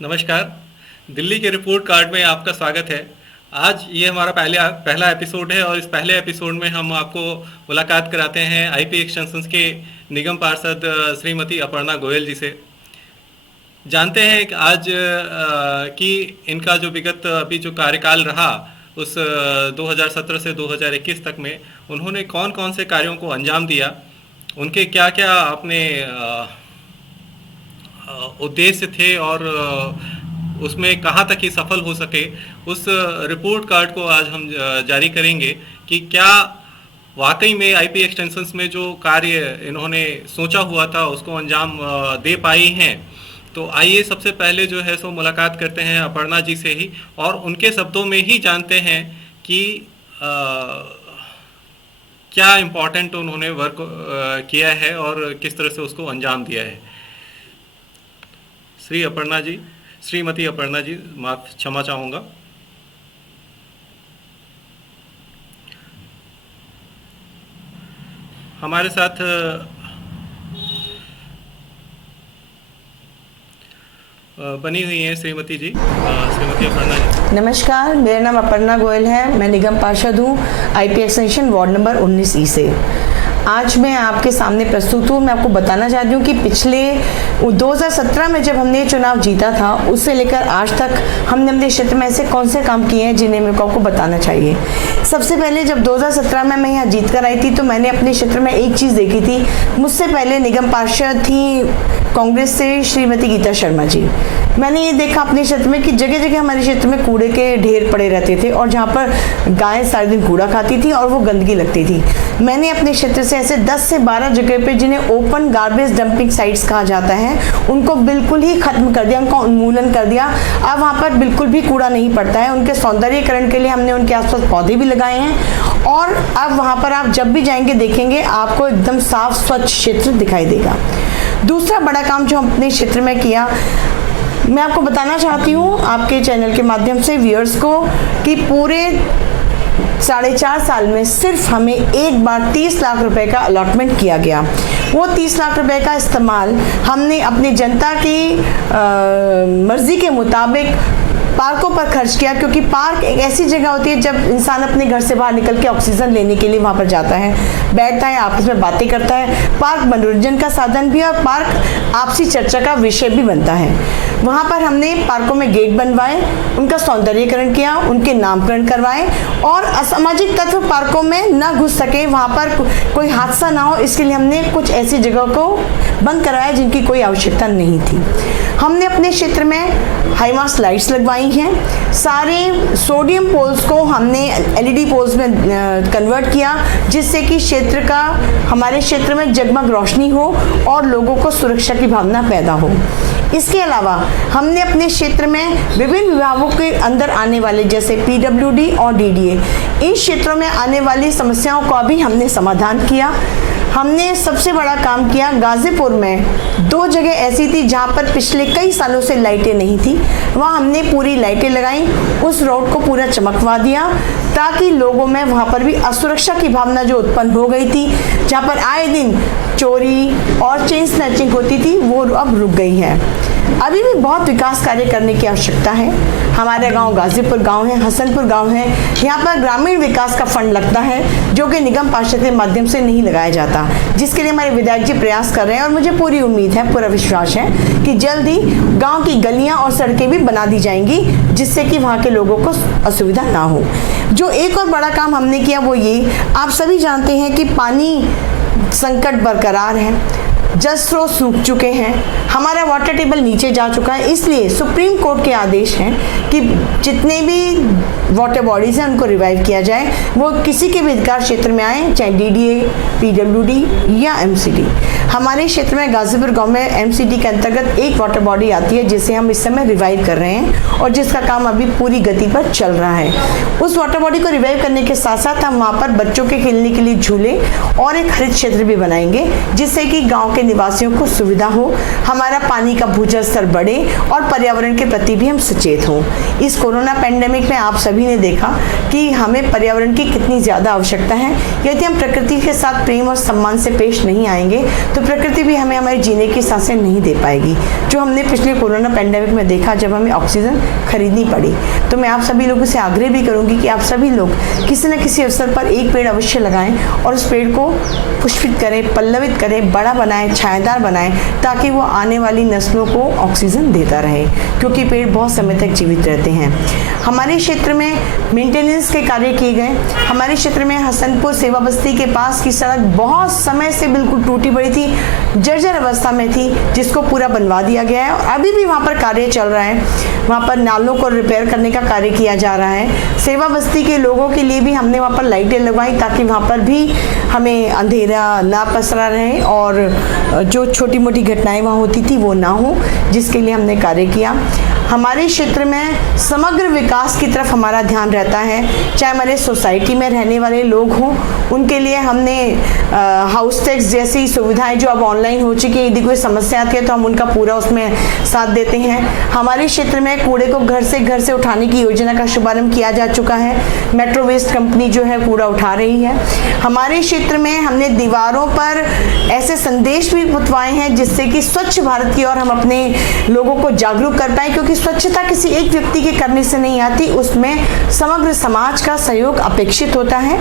नमस्कार। दिल्ली के report card में आपका स्वागत है। आज ये हमारा पहला एपिसोड है और इस पहले एपिसोड में हम आपको मुलाकात कराते हैं आईपी एक्सटेंशंस के निगम पार्षद श्रीमती अपर्णा गोयल जी से। जानते हैं कि आज कि इनका जो विगत अभी जो कार्यकाल रहा उस 2017 से 2021 तक में उन्होंने कौन कौन से कार्यों को अंजाम दिया, उनके क्या क्या अपने उद्देश्य थे और उसमें कहाँ तक ये सफल हो सके, उस रिपोर्ट कार्ड को आज हम जारी करेंगे कि क्या वाकई में आईपी एक्सटेंशंस में जो कार्य इन्होंने सोचा हुआ था उसको अंजाम दे पाई हैं। तो आइए सबसे पहले जो है सो मुलाकात करते हैं अपर्णा जी से ही और उनके शब्दों में ही जानते हैं कि क्या इम्पोर्टेंट उन्होंने वर्क किया है और किस तरह से उसको अंजाम दिया है। श्रीमती अपर्णा जी, माफ क्षमा चाहूँगा। हमारे साथ बनी हुई हैं श्रीमती जी, श्रीमती अपर्णा जी। नमस्कार, मेरा नाम अपर्णा गोयल है। मैं निगम पार्षद हूँ आईपी एक्सटेंशन वार्ड नंबर 19 से। आज मैं आपके सामने प्रस्तुत हूँ। मैं आपको बताना चाहती हूँ कि पिछले 2017 में जब हमने चुनाव जीता था उससे लेकर आज तक हमने अपने क्षेत्र में ऐसे कौन से काम किए हैं जिन्हें मेरे को आपको बताना चाहिए। सबसे पहले जब 2017 में मैं यहाँ जीत कर आई थी तो मैंने अपने क्षेत्र में एक चीज़ देखी थी। मुझसे पहले निगम पार्षद थी कांग्रेस से श्रीमती गीता शर्मा जी। मैंने ये देखा अपने क्षेत्र में कि जगह जगह हमारे क्षेत्र में कूड़े के ढेर पड़े रहते थे और जहाँ पर गाय सारे दिन कूड़ा खाती थी और वो गंदगी लगती थी। मैंने अपने क्षेत्र से ऐसे 10 से 12 जगह पे जिन्हें ओपन गार्बेज डंपिंग साइट्स कहा जाता है उनको बिल्कुल ही खत्म कर दिया, उनका उन्मूलन कर दिया। अब वहाँ पर बिल्कुल भी कूड़ा नहीं पड़ता है। उनके सौंदर्यीकरण के लिए हमने उनके आसपास पौधे भी लगाए हैं और अब वहाँ पर आप जब भी जाएंगे देखेंगे आपको एकदम साफ स्वच्छ क्षेत्र दिखाई देगा। दूसरा बड़ा काम जो हम अपने क्षेत्र में किया, मैं आपको बताना चाहती हूँ आपके चैनल के माध्यम से व्यूअर्स को कि पूरे 4.5 साल में सिर्फ हमें एक बार 30 लाख रुपए का अलॉटमेंट किया गया। वो 30 लाख रुपए का इस्तेमाल हमने अपनी जनता की मर्जी के मुताबिक पार्कों पर खर्च किया, क्योंकि पार्क एक ऐसी जगह होती है जब इंसान अपने घर से बाहर निकल के ऑक्सीजन लेने के लिए वहाँ पर जाता है, बैठता है, आपस में बातें करता है। पार्क मनोरंजन का साधन भी है और पार्क आपसी चर्चा का विषय भी बनता है। वहाँ पर हमने पार्कों में गेट बनवाए, उनका सौंदर्यीकरण किया, उनके नामकरण करवाए और असामाजिक तत्व पार्कों में ना घुस सके, वहाँ पर कोई हादसा ना हो, इसके लिए हमने कुछ ऐसी जगह को बंद करवाया जिनकी कोई आवश्यकता नहीं थी। हमने अपने क्षेत्र में हाईमास्ट लाइट्स लगवाई हैं। सारे सोडियम पोल्स को हमने एलईडी पोल्स में कन्वर्ट किया जिससे कि क्षेत्र का हमारे क्षेत्र में जगमग रोशनी हो और लोगों को सुरक्षा की भावना पैदा हो। इसके अलावा हमने अपने क्षेत्र में विभिन्न विभागों के अंदर आने वाले जैसे पीडब्ल्यूडी और डीडीए, इन क्षेत्रों में आने वाली समस्याओं का भी हमने समाधान किया। हमने सबसे बड़ा काम किया, गाजीपुर में 2 जगह ऐसी थी जहाँ पर पिछले कई सालों से लाइटें नहीं थी, वहाँ हमने पूरी लाइटें लगाई, उस रोड को पूरा चमकवा दिया ताकि लोगों में वहाँ पर भी असुरक्षा की भावना जो उत्पन्न हो गई थी, जहाँ पर आए दिन चोरी और चेन स्नैचिंग होती थी, वो अब रुक गई है। अभी भी बहुत विकास कार्य करने की आवश्यकता है। हमारे गांव गाजीपुर गांव है, हसनपुर गांव है, यहाँ पर ग्रामीण विकास का फंड लगता है जो कि निगम पार्षद के माध्यम से नहीं लगाया जाता, जिसके लिए हमारे विधायक जी प्रयास कर रहे हैं और मुझे पूरी उम्मीद है, पूरा विश्वास है कि जल्द ही गाँव की गलियाँ और सड़कें भी बना दी जाएंगी जिससे कि वहाँ के लोगों को असुविधा ना हो। जो एक और बड़ा काम हमने किया वो ये, आप सभी जानते हैं कि पानी संकट बरकरार है, जल स्रोत सूख चुके हैं, हमारा वाटर टेबल नीचे जा चुका है। इसलिए सुप्रीम कोर्ट के आदेश हैं कि जितने भी वाटर बॉडीज़ हैं उनको रिवाइव किया जाए, वो किसी के भी अधिकार क्षेत्र में आए, चाहे डीडीए, पीडब्ल्यूडी या एमसीडी। हमारे क्षेत्र में गाजीपुर गांव में एमसीडी के अंतर्गत एक वाटर बॉडी आती है जिसे हम इस समय रिवाइव कर रहे हैं और जिसका काम अभी पूरी गति पर चल रहा है। उस वाटर बॉडी को रिवाइव करने के साथ साथ हम वहाँ पर बच्चों के खेलने के लिए झूले और एक हरित क्षेत्र भी बनाएंगे जिससे कि गाँव के निवासियों को सुविधा हो, हमारा पानी का भूजल स्तर बढ़े और पर्यावरण के प्रति भी हम सचेत हों। इस कोरोना पेंडेमिक में आप सभी ने देखा कि हमें पर्यावरण की कितनी ज़्यादा आवश्यकता है। यदि हम प्रकृति के साथ प्रेम और सम्मान से पेश नहीं आएंगे तो प्रकृति भी हमें हमारे जीने की सांसें नहीं दे पाएगी, जो हमने पिछले कोरोना पेंडेमिक में देखा जब हमें ऑक्सीजन खरीदनी पड़ी। तो मैं आप सभी लोगों से आग्रह भी करूंगी कि आप सभी लोग किसी न किसी अवसर पर एक पेड़ अवश्य लगाएं और उस पेड़ को पुष्पित करें, पल्लवित करें, बड़ा बनाएं, छायादार बनाएं, ताकि वो आने वाली नस्लों को ऑक्सीजन देता रहे, क्योंकि पेड़ बहुत समय तक जीवित रहते हैं। हमारे क्षेत्र में मेंटेनेंस के कार्य किए गए। हमारे क्षेत्र में हसनपुर सेवा बस्ती के पास की सड़क बहुत समय से बिल्कुल टूटी पड़ी थी, जर्जर अवस्था में थी, जिसको पूरा बनवा दिया गया है और अभी भी वहाँ पर कार्य चल रहा है। वहाँ पर नालों को रिपेयर करने का कार्य किया जा रहा है। सेवा बस्ती के लोगों के लिए भी हमने वहाँ पर लाइटें लगवाई, ताकि वहाँ पर भी हमें अंधेरा ना पसरा रहे और जो छोटी मोटी घटनाएं वहाँ होती थी वो ना हो, जिसके लिए हमने कार्य किया। हमारे क्षेत्र में समग्र विकास की तरफ हमारा ध्यान रहता है। चाहे हमारे सोसाइटी में रहने वाले लोग हों, उनके लिए हमने हाउस टैक्स जैसी सुविधाएं जो अब ऑनलाइन हो चुकी है, यदि कोई समस्या आती है तो हम उनका पूरा उसमें साथ देते हैं। हमारे क्षेत्र में कूड़े को घर से उठाने की योजना का शुभारंभ किया जा चुका है। मेट्रो वेस्ट कंपनी जो है कूड़ा उठा रही है। हमारे क्षेत्र में हमने दीवारों पर ऐसे संदेश भी पुतवाए हैं जिससे कि स्वच्छ भारत की ओर हम अपने लोगों को जागरूक कर पाए, क्योंकि स्वच्छता किसी एक व्यक्ति के करने से नहीं आती, उसमें समग्र समाज का सहयोग अपेक्षित होता है।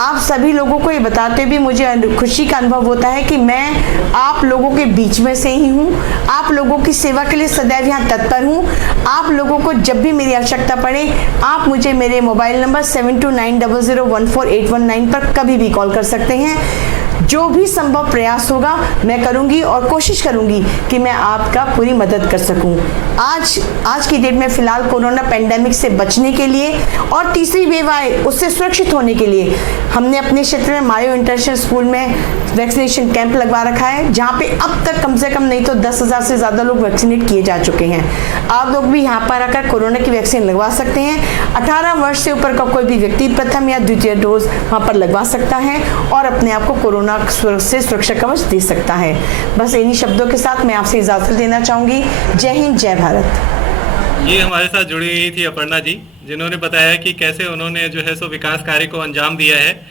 आप सभी लोगों को ये बताते भी मुझे खुशी का अनुभव होता है कि मैं आप लोगों के बीच में से ही हूँ। आप लोगों की सेवा के लिए सदैव यहाँ तत्पर हूँ। आप लोगों को जब भी मेरी आवश्यकता पड़े, आप मुझे मेरे मोबाइल नंबर 7290014819 पर कभी भी कॉल कर सकते हैं। जो भी संभव प्रयास होगा मैं करूंगी और कोशिश करूंगी कि मैं आपका पूरी मदद कर सकूं। आज की डेट में फिलहाल कोरोना पेंडेमिक से बचने के लिए और तीसरी वेव आए उससे सुरक्षित होने के लिए हमने अपने क्षेत्र में मायो इंटरनेशनल स्कूल में वैक्सीनेशन कैंप लगवा रखा है, जहां पे अब तक कम से कम नहीं तो 10,000 से ज़्यादा लोग वैक्सीनेट किए जा चुके हैं। आप लोग भी यहाँ पर आकर कोरोना की वैक्सीन लगवा सकते हैं। 18 वर्ष से ऊपर का कोई भी व्यक्ति प्रथम या द्वितीय डोज वहाँ पर लगवा सकता है और अपने आप को कोरोना से सुरक्षा कवच दे सकता है। बस इन्हीं शब्दों के साथ मैं आपसे इजाजत देना चाहूंगी। जय हिंद, जय भारत। ये हमारे साथ जुड़ी हुई थी अपर्णा जी, जिन्होंने बताया कि कैसे उन्होंने जो है सो विकास कार्य को अंजाम दिया है।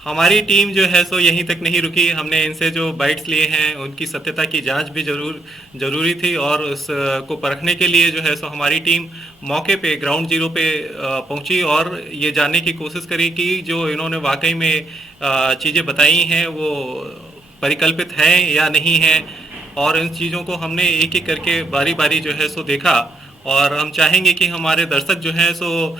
हमारी टीम जो है सो यहीं तक नहीं रुकी, हमने इनसे जो बाइट्स लिए हैं उनकी सत्यता की जांच भी जरूरी थी और उसको परखने के लिए जो है सो हमारी टीम मौके पे ग्राउंड जीरो पे पहुंची और ये जानने की कोशिश करी कि जो इन्होंने वाकई में चीज़ें बताई हैं वो परिकल्पित हैं या नहीं हैं, और इन चीज़ों को हमने एक एक करके बारी बारी जो है सो देखा। और हम चाहेंगे कि हमारे दर्शक जो हैं सो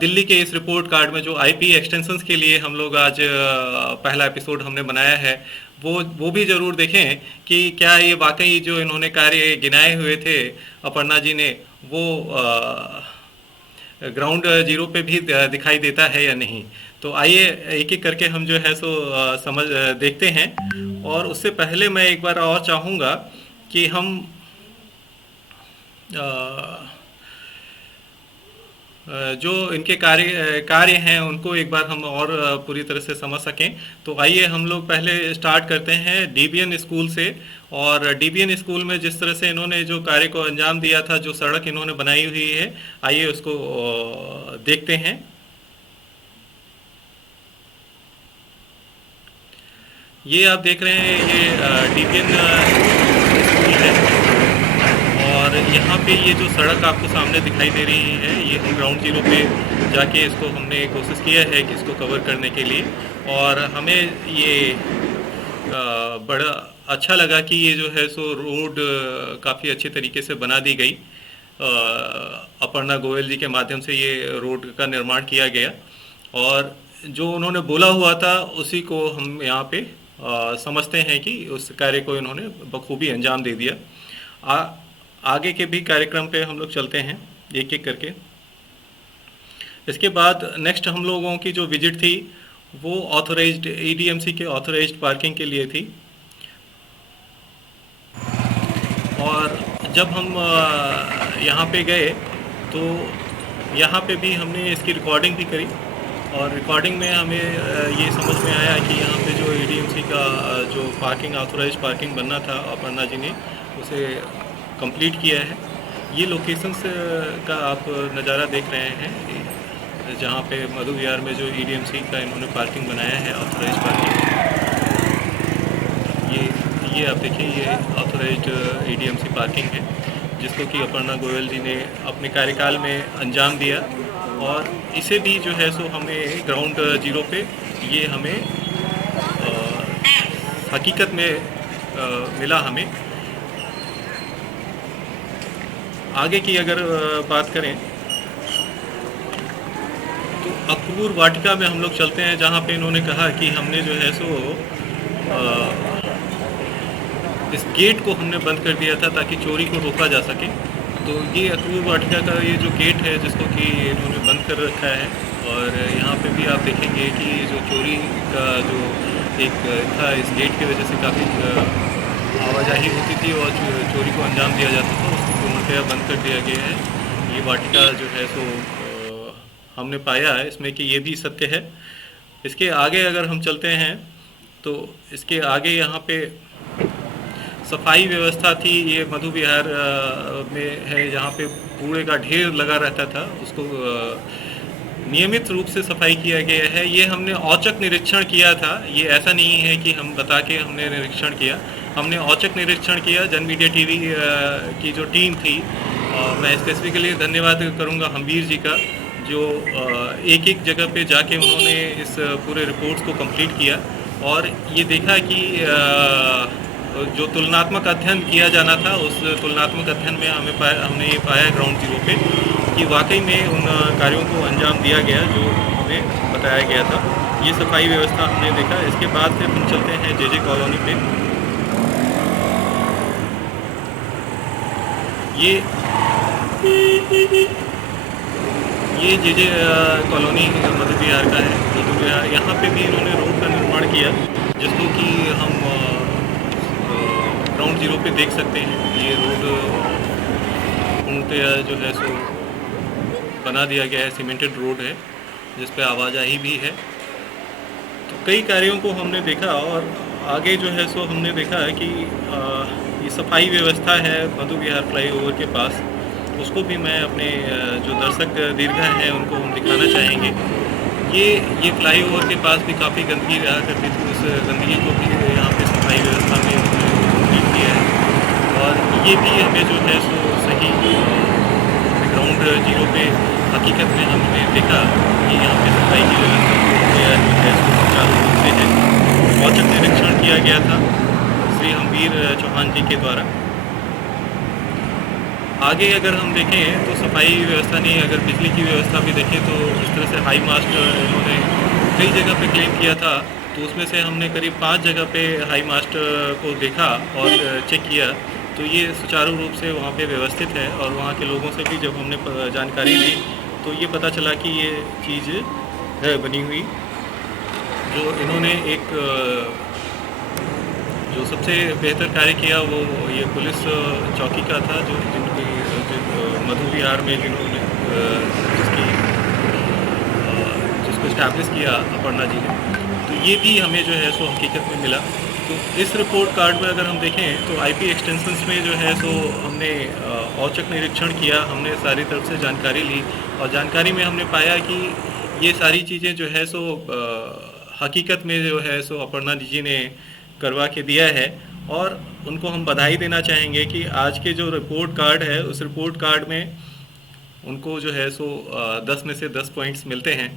दिल्ली के इस रिपोर्ट कार्ड में जो आईपी एक्सटेंशंस के लिए हम लोग आज पहला एपिसोड हमने बनाया है वो भी ज़रूर देखें कि क्या ये वाकई जो इन्होंने कार्य गिनाए हुए थे अपर्णा जी ने वो ग्राउंड जीरो पे भी दिखाई देता है या नहीं। तो आइए एक एक करके हम जो है सो समझ देखते हैं। और उससे पहले मैं एक बार और चाहूँगा कि हम जो इनके कार्य हैं उनको एक बार हम और पूरी तरह से समझ सकें। तो आइए हम लोग पहले स्टार्ट करते हैं डीबीएन स्कूल से। और डीबीएन स्कूल में जिस तरह से इन्होंने जो कार्य को अंजाम दिया था, जो सड़क इन्होंने बनाई हुई है, आइए उसको देखते हैं। ये आप देख रहे हैं, ये डीबीएन स्कूल है और यहाँ पे ये जो सड़क आपको सामने दिखाई दे रही है, ये हम ग्राउंड जीरो पे जाके इसको हमने कोशिश किया है कि इसको कवर करने के लिए। और हमें ये बड़ा अच्छा लगा कि ये जो है सो रोड काफ़ी अच्छे तरीके से बना दी गई। अपर्णा गोयल जी के माध्यम से ये रोड का निर्माण किया गया और जो उन्होंने बोला हुआ था उसी को हम यहाँ पे समझते हैं कि उस कार्य को इन्होंने बखूबी अंजाम दे दिया। आगे के भी कार्यक्रम पे हम लोग चलते हैं एक एक करके। इसके बाद नेक्स्ट हम लोगों की जो विजिट थी वो ऑथराइज्ड ईडीएमसी के ऑथराइज्ड पार्किंग के लिए थी। और जब हम यहाँ पे गए तो यहाँ पे भी हमने इसकी रिकॉर्डिंग भी करी और रिकॉर्डिंग में हमें ये समझ में आया कि यहाँ पे जो एडीएमसी का जो पार्किंग ऑथोराइज पार्किंग बनना था अपर्णा जी ने उसे कंप्लीट किया है। ये लोकेशंस का आप नज़ारा देख रहे हैं जहाँ पे मधु विहार में जो ईडीएमसी का इन्होंने पार्किंग बनाया है ऑथोराइज पार्किंग। ये आप देखिए, ये ऑथोराइज्ड ईडीएमसी पार्किंग है जिसको कि अपर्णा गोयल जी ने अपने कार्यकाल में अंजाम दिया, और इसे भी जो है सो हमें ग्राउंड जीरो पे ये हमें हकीकत में मिला हमें। आगे की अगर बात करें तो अक्रूर वाटिका में हम लोग चलते हैं, जहाँ पे इन्होंने कहा कि हमने जो है सो इस गेट को हमने बंद कर दिया था ताकि चोरी को रोका जा सके। तो ये अक्रूर वाटिका का ये जो गेट है जिसको कि इन्होंने बंद कर रखा है, और यहाँ पे भी आप देखेंगे कि जो चोरी का जो एक था, इस गेट की वजह से काफ़ी आवाजाही होती थी और चोरी को अंजाम दिया जाता था, उसको पूर्णतया बंद कर दिया गया है। ये वाटिका जो है सो हमने पाया है इसमें कि ये भी सत्य है। इसके आगे अगर हम चलते हैं तो इसके आगे यहाँ पे सफाई व्यवस्था थी। ये मधु विहार में है जहाँ पे कूड़े का ढेर लगा रहता था, उसको नियमित रूप से सफाई किया गया है। ये हमने औचक निरीक्षण किया था, ये ऐसा नहीं है कि हम बता के हमने निरीक्षण किया, हमने औचक निरीक्षण किया। जन मीडिया टीवी की जो टीम थी, मैं स्पेसिफिकली धन्यवाद करूँगा हम्बीर जी का, जो एक एक जगह पे जाके उन्होंने इस पूरे रिपोर्ट्स को कंप्लीट किया और ये देखा कि जो तुलनात्मक अध्ययन किया जाना था, उस तुलनात्मक अध्ययन में हमने ये पाया ग्राउंड जीरो पे कि वाकई में उन कार्यों को अंजाम दिया गया जो हमें बताया गया था। ये सफाई व्यवस्था हमने देखा। इसके बाद फिर हम चलते हैं जेजे कॉलोनी पे। ये जेजे कॉलोनी मधु विहार का है। मधु विहार यहाँ पे भी इन्होंने रोड का निर्माण किया जिसको कि हम ग्राउंड जीरो पे देख सकते हैं। ये रोड पूर्णतया जो है सो बना दिया गया है, सीमेंटेड रोड है जिस पे आवाजाही भी है। तो कई कार्यों को हमने देखा और आगे जो है सो हमने देखा है कि ये सफाई व्यवस्था है मधु विहार फ्लाईओवर के पास, उसको भी मैं अपने जो दर्शक दीर्घा हैं उनको हम दिखाना चाहेंगे। ये फ्लाईओवर के पास भी काफ़ी गंदगी रहा करती थी, उस गंदगी को भी यहाँ पे सफाई व्यवस्था में कंप्लीट किया है। और ये भी हमें जो है सो सही ग्राउंड जीरो पे हकीकत में हमने देखा कि यहाँ पे सफाई की व्यवस्था जो है सो सुचारू रूप से है। औचक निरीक्षण किया गया था श्री हम्बीर चौहान जी के द्वारा। आगे अगर हम देखें तो सफाई व्यवस्था नहीं, अगर बिजली की व्यवस्था भी देखें तो इस तरह से हाई मास्ट इन्होंने कई जगह पे क्लेम किया था, तो उसमें से हमने करीब 5 जगह पे हाई मास्ट को देखा और चेक किया, तो ये सुचारू रूप से वहाँ पे व्यवस्थित है। और वहाँ के लोगों से भी जब हमने जानकारी ली तो ये पता चला कि ये चीज़ है बनी हुई। जो इन्होंने एक जो सबसे बेहतर कार्य किया वो ये पुलिस चौकी का था, जो जिनकी मधु विहार में जिन्होंने जिसको इस्टेब्लिश किया अपर्णा जी ने, तो ये भी हमें जो है सो हकीकत में मिला। तो इस रिपोर्ट कार्ड में अगर हम देखें तो आईपी एक्सटेंशंस में जो है सो हमने औचक निरीक्षण किया, हमने सारी तरफ से जानकारी ली और जानकारी में हमने पाया कि ये सारी चीज़ें जो है सो हकीकत में जो है सो अपर्णा जी ने करवा के दिया है। और उनको हम बधाई देना चाहेंगे कि आज के जो रिपोर्ट कार्ड है उस रिपोर्ट कार्ड में उनको जो है सो 10 में से 10 पॉइंट्स मिलते हैं।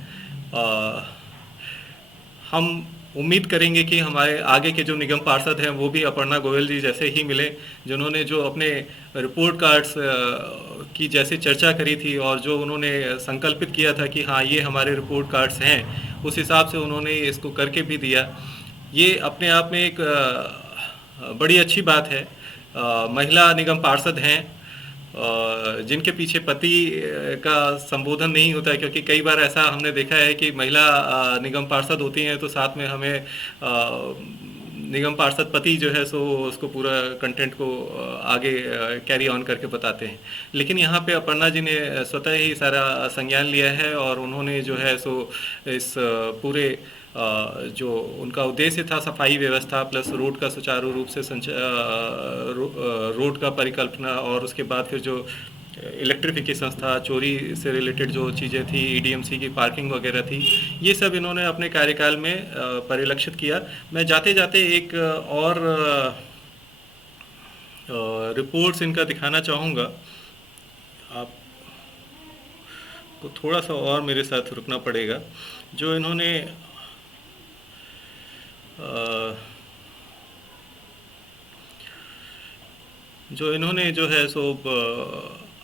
हम उम्मीद करेंगे कि हमारे आगे के जो निगम पार्षद हैं वो भी अपर्णा गोयल जी जैसे ही मिले, जिन्होंने जो अपने रिपोर्ट कार्ड्स की जैसे चर्चा करी थी और जो उन्होंने संकल्पित किया था कि हाँ ये हमारे रिपोर्ट कार्ड्स हैं, उस हिसाब से उन्होंने इसको करके भी दिया। ये अपने आप में एक बड़ी अच्छी बात है। महिला निगम पार्षद हैं जिनके पीछे पति का संबोधन नहीं होता है, क्योंकि कई बार ऐसा हमने देखा है कि महिला निगम पार्षद होती हैं तो साथ में हमें निगम पार्षद पति जो है सो उसको पूरा कंटेंट को आगे कैरी ऑन करके बताते हैं। लेकिन यहाँ पे अपर्णा जी ने स्वतः ही सारा संज्ञान लिया है और उन्होंने जो है सो इस पूरे जो उनका उद्देश्य था सफाई व्यवस्था प्लस रोड का सुचारू रूप से रोड का परिकल्पना और उसके बाद फिर जो इलेक्ट्रिफिकेशन था, चोरी से रिलेटेड जो चीज़ें थी, ईडीएमसी की पार्किंग वगैरह थी, ये सब इन्होंने अपने कार्यकाल में परिलक्षित किया। मैं जाते जाते एक और रिपोर्ट्स इनका दिखाना चाहूँगा। आपको थोड़ा सा और मेरे साथ रुकना पड़ेगा। जो इन्होंने जो है सो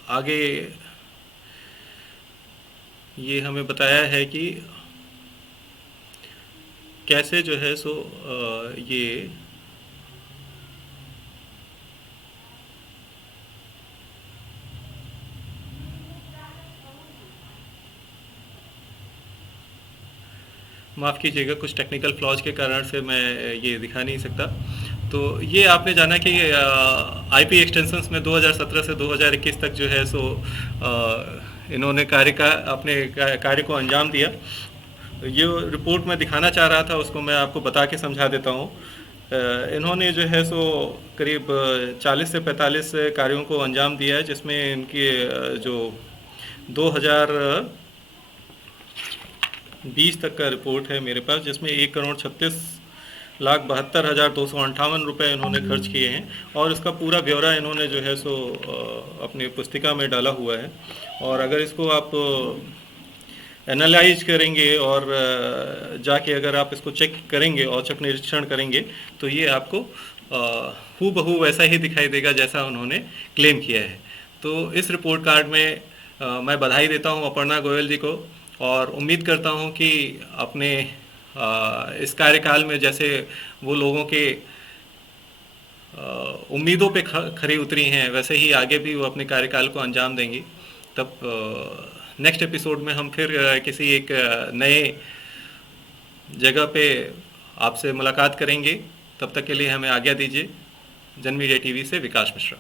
आगे ये हमें बताया है कि कैसे जो है सो ये माफ़ कीजिएगा, कुछ टेक्निकल फ्लॉज के कारण से मैं ये दिखा नहीं सकता। तो ये आपने जाना कि आईपी एक्सटेंशंस में 2017 से 2021 तक जो है सो इन्होंने अपने कार्य को अंजाम दिया। ये रिपोर्ट मैं दिखाना चाह रहा था, उसको मैं आपको बता के समझा देता हूँ। इन्होंने जो है सो करीब 40 से 45 कार्यों को अंजाम दिया है, जिसमें इनकी जो 2020 तक का रिपोर्ट है मेरे पास, जिसमें 1,36,72,258 रुपये इन्होंने खर्च किए हैं और इसका पूरा ब्यौरा इन्होंने जो है सो अपनी पुस्तिका में डाला हुआ है। और अगर इसको आप एनालाइज करेंगे और जाके अगर आप इसको चेक करेंगे, औचक निरीक्षण करेंगे, तो ये आपको हूबहू वैसा ही दिखाई देगा जैसा उन्होंने क्लेम किया है। तो इस रिपोर्ट कार्ड में मैं बधाई देता हूँ अपर्णा गोयल जी को और उम्मीद करता हूँ कि अपने इस कार्यकाल में जैसे वो लोगों के उम्मीदों पे खरी उतरी हैं, वैसे ही आगे भी वो अपने कार्यकाल को अंजाम देंगी। तब नेक्स्ट एपिसोड में हम फिर किसी एक नए जगह पे आपसे मुलाकात करेंगे। तब तक के लिए हमें आज्ञा दीजिए। जन मीडिया टीवी से विकास मिश्रा।